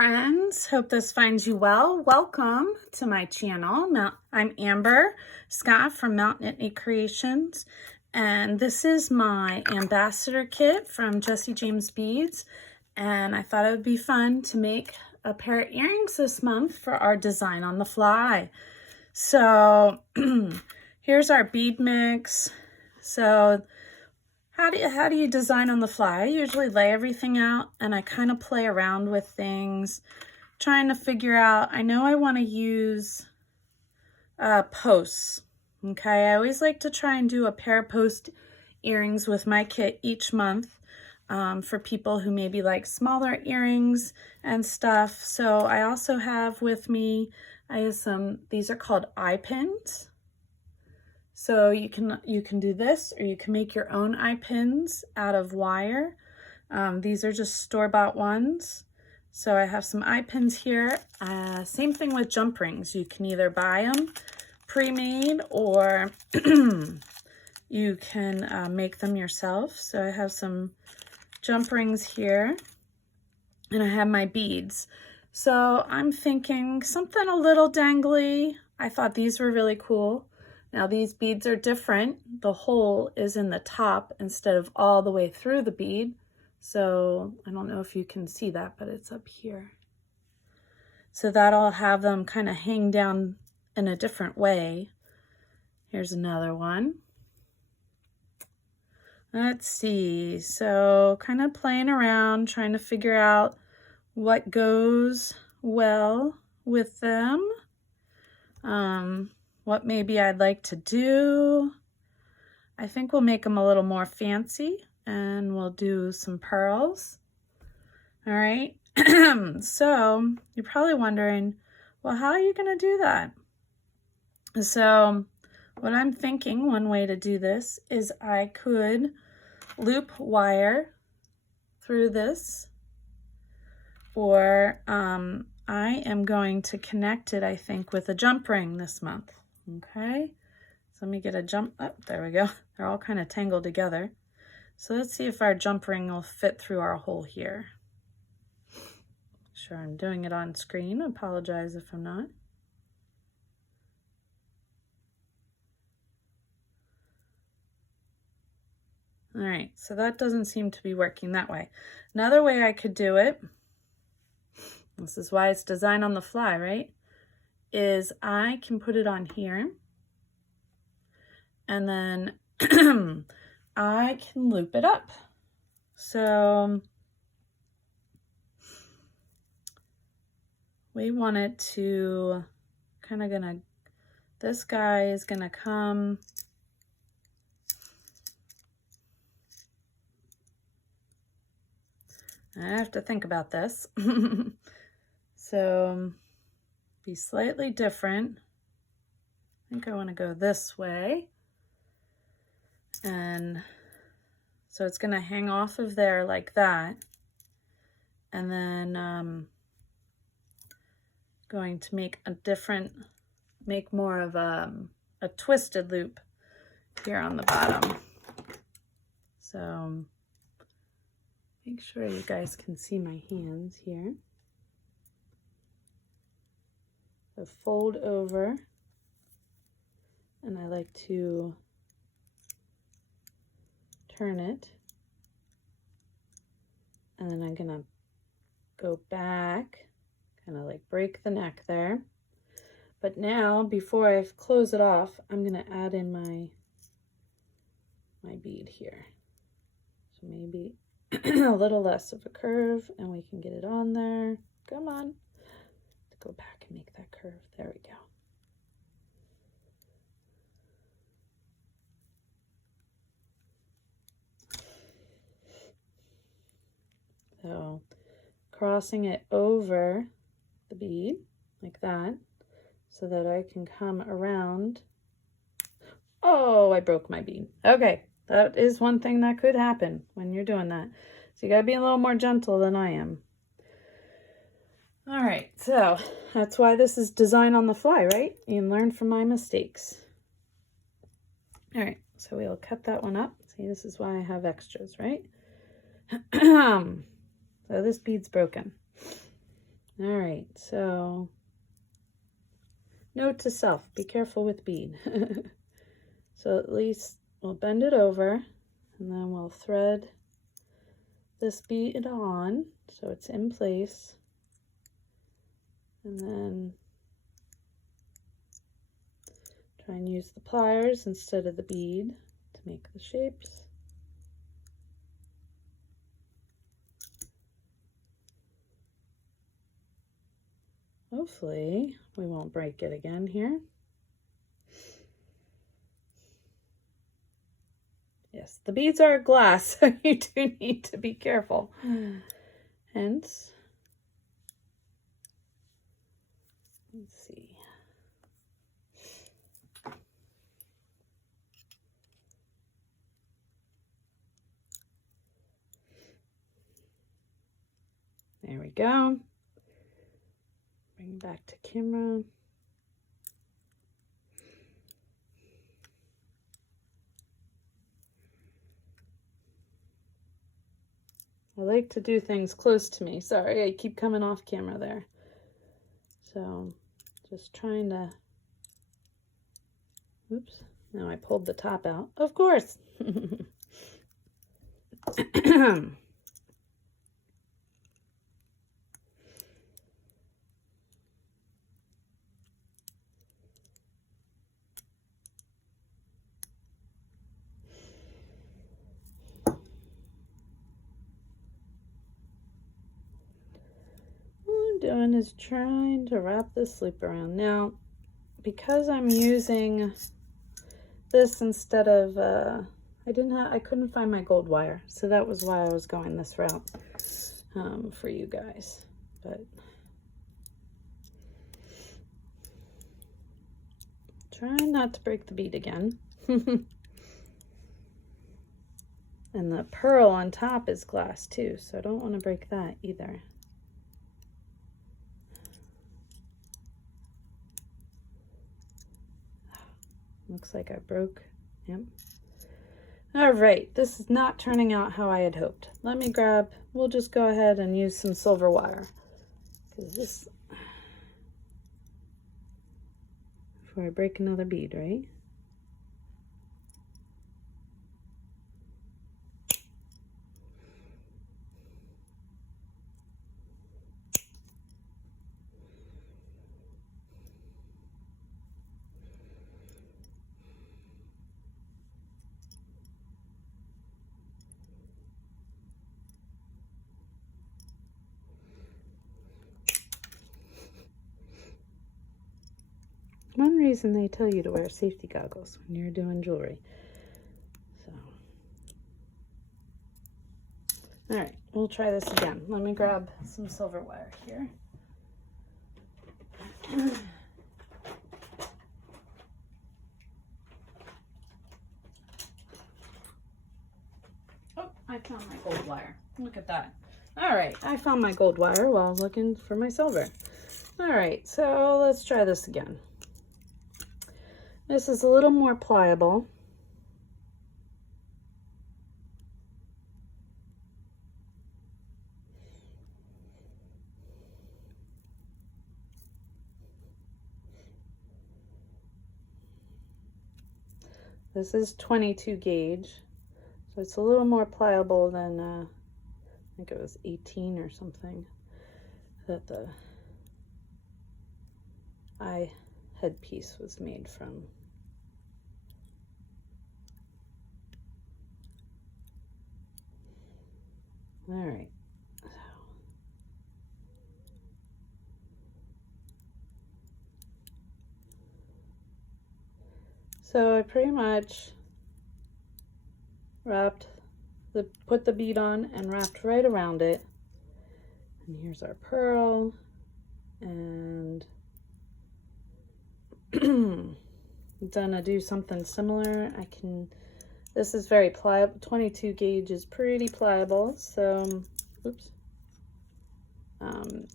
friends, hope this finds you well. Welcome to my channel. I'm Amber Scott from Mountain Knit Creations, and this is my ambassador kit from Jessie James Beads, and I thought it would be fun to make a pair of earrings this month for our design on the fly. So here's our bead mix. So how do you design on the fly? I usually lay everything out and I kind of play around with things, trying to figure out, I know I want to use posts, okay? I always like to try and do a pair of post earrings with my kit each month for people who maybe like smaller earrings and stuff. So I also have with me, I have these are called eye pins. So you can do this, or you can make your own eye pins out of wire. These are just store-bought ones. So I have some eye pins here. Same thing with jump rings. You can either buy them pre-made, or you can make them yourself. So I have some jump rings here, and I have my beads. So I'm thinking something a little dangly. I thought these were really cool. Now these beads are different. The hole is in the top instead of all the way through the bead. So I don't know if you can see that, but it's up here. So that'll have them kind of hang down in a different way. Here's another one. Let's see. So kind of playing around, trying to figure out what goes well with them. What maybe I'd like to do. I think we'll make them a little more fancy, and we'll do some pearls. All right. So you're probably wondering, well, how are you going to do that? So what I'm thinking, one way to do this is I could loop wire through this, or I am going to connect it, I think, with a jump ring this month. Okay, so let me get a jump up. There we go. They're all kind of tangled together. So let's see if our jump ring will fit through our hole here. Sure, I'm doing it on screen. I apologize if I'm not. All right, so that doesn't seem to be working that way. Another way I could do it, this is why it's designed on the fly, right? Is I can put it on here, and then I can loop it up. So we want it to kind of this guy is gonna come I have to think about this. So be slightly different. I think I want to go this way. And so it's going to hang off of there like that. And then going to make more of a twisted loop here on the bottom. So make sure you guys can see my hands here. So fold over, and I like to turn it, and then I'm gonna go back, kind of like break the neck there. But now, before I close it off, I'm gonna add in my bead here. So maybe a little less of a curve, and we can get it on there. Come on. Go back and make that curve. There we go. So crossing it over the bead like that, so that I can come around. Oh, I broke my bead. Okay, that is one thing that could happen when you're doing that. So you gotta be a little more gentle than I am. All right, so that's why this is design on the fly, right? You can learn from my mistakes. All right, so we'll cut that one up. See, this is why I have extras, right? So this bead's broken. All right, so note to self, be careful with bead. So at least we'll bend it over and then we'll thread this bead on so it's in place. And then try and use the pliers instead of the bead to make the shapes. Hopefully we won't break it again here. Yes, the beads are glass, so you do need to be careful. Hence, let's see. There we go. Bring it back to camera. I like to do things close to me. Sorry, I keep coming off camera there. So just trying to, oops, now I pulled the top out. Of course. Doing is trying to wrap this loop around. Now, because I'm using this instead of I couldn't find my gold wire, so that was why I was going this route for you guys. But trying not to break the bead again. And the pearl on top is glass too, so I don't want to break that either. Looks like I broke. Yep. All right, this is not turning out how I had hoped. Let me grab, we'll just go ahead and use some silver wire. Because this, before I break another bead, right? One reason they tell you to wear safety goggles when you're doing jewelry. So, all right, we'll try this again. Let me grab some silver wire here. Oh, I found my gold wire. Look at that. All right, I found my gold wire while looking for my silver. All right, so let's try this again. This is a little more pliable. This is 22 gauge, so it's a little more pliable than, I think it was 18 or something that the eye headpiece was made from. All right. So I pretty much put the bead on and wrapped right around it. And here's our pearl. And I'm gonna do something similar. This is very pliable. 22 gauge is pretty pliable, so oops.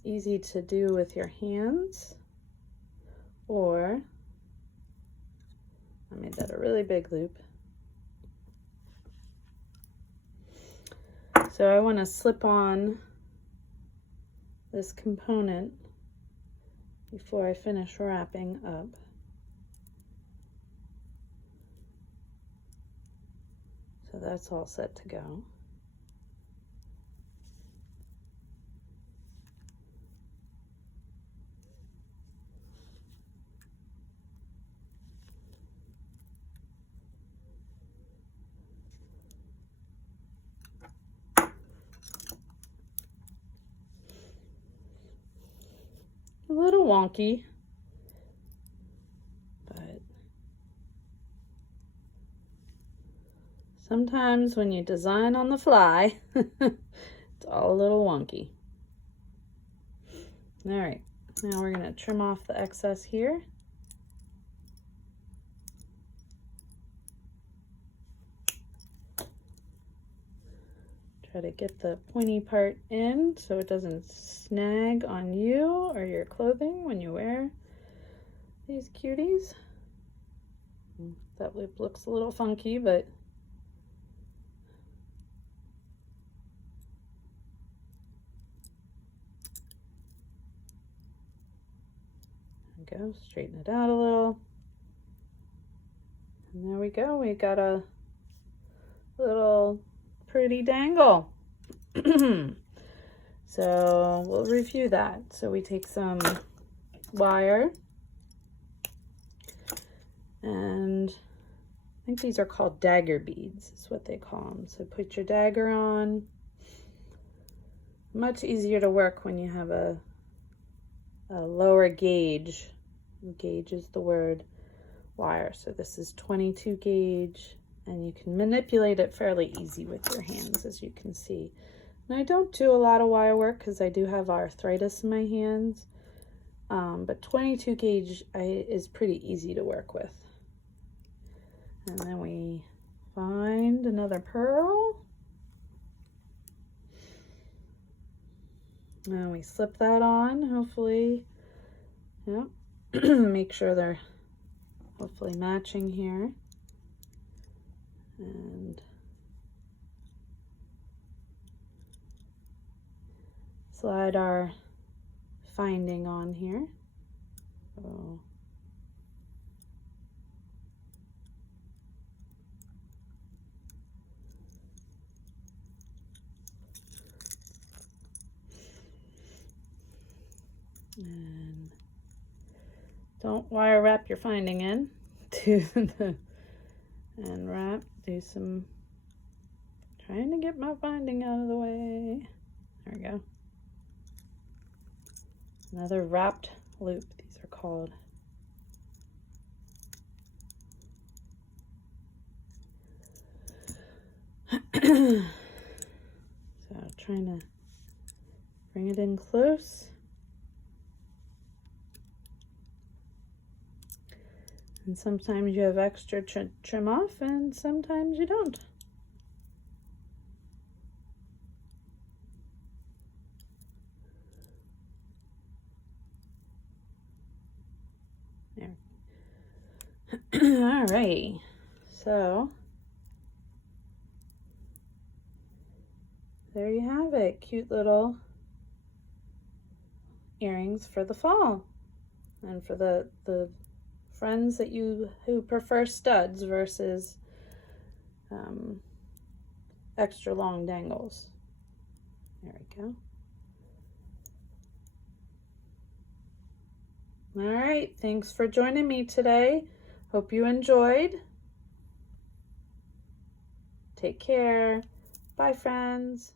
Easy to do with your hands, or I made that a really big loop. So I want to slip on this component before I finish wrapping up. So that's all set to go. A little wonky, but sometimes when you design on the fly, it's all a little wonky. All right, now we're gonna trim off the excess here. Try to get the pointy part in so it doesn't snag on you or your clothing when you wear these cuties. That loop looks a little funky, but there we go, straighten it out a little. And there we go, we got a little pretty dangle. So we'll review that. So we take some wire, and I think these are called dagger beads, is what they call them. So put your dagger on. Much easier to work when you have a lower gauge. Gauge is the word, wire. So this is 22 gauge. And you can manipulate it fairly easy with your hands, as you can see. And I don't do a lot of wire work because I do have arthritis in my hands. But 22 gauge is pretty easy to work with. And then we find another pearl. And we slip that on, hopefully. Yep. Make sure they're hopefully matching here. And slide our finding on here. So and don't wire wrap your finding in to the and wrap. Do some trying to get my finding out of the way. There we go. Another wrapped loop, these are called. So trying to bring it in close. And sometimes you have extra trim off, and sometimes you don't. There. All right. So there you have it. Cute little earrings for the fall, and for the friends that who prefer studs versus extra long dangles. There we go. All right, thanks for joining me today. Hope you enjoyed. Take care. Bye, friends.